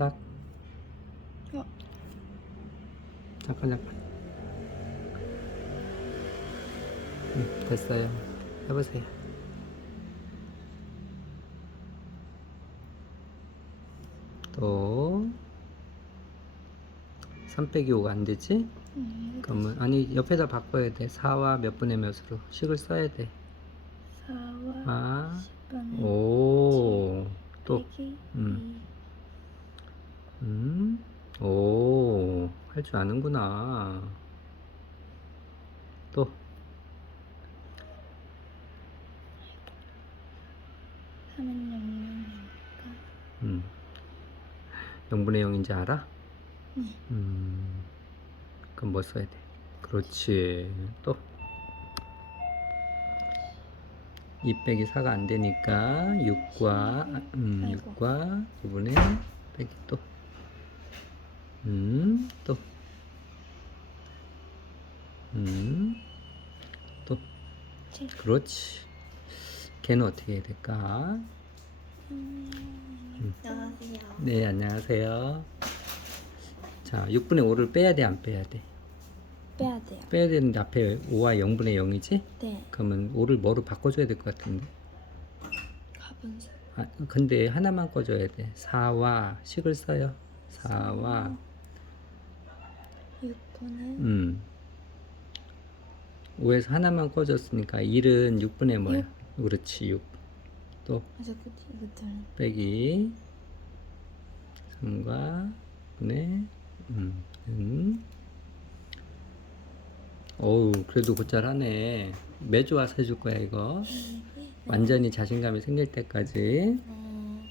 살짝. 어. 잠깐 잠깐. 응, 됐어요. 해보세요. 또. 3 빼기 5가 안 되지? 네, 그러면 뭐, 아니 옆에다 바꿔야 돼. 4와 몇 분의 몇으로 식을 써야 돼. 4와 10분의 아, 5. 음, 오, 할 줄 아는구나. 또, 3은 0이니까 음, 0분의 0인지 알아? 네. 음, 그럼 뭐 써야 돼? 그렇지. 또, 2 빼기 4가 안 되니까 6과, 음, 아이고. 6과 2분의 빼기 또, 음, 또, 음, 또, 7 그렇지. 걔는 어떻게 해야 될까? 안녕하세요 네, 안녕하세요. 자, 6분의 5를 빼야 돼, 안 빼야 돼? 빼야 돼요 빼야 되는데 앞에 5와 0분의 0이지? 네 그러면 5를 뭐로 바꿔줘야 될 것 같은데? 가분수 아, 근데 하나만 꺼줘야 돼. 4와 식을 써요. 4와 6분의 음. 5에서 하나만 꺼졌으니까 1은 6분의 뭐야? 그렇지 6. 또? 아 자꾸 이것들은 빼기. 3과 분의 음, 음. 어우 그래도 곧잘하네. 매주 와서 해줄 거야 이거. 완전히 자신감이 생길 때까지. 네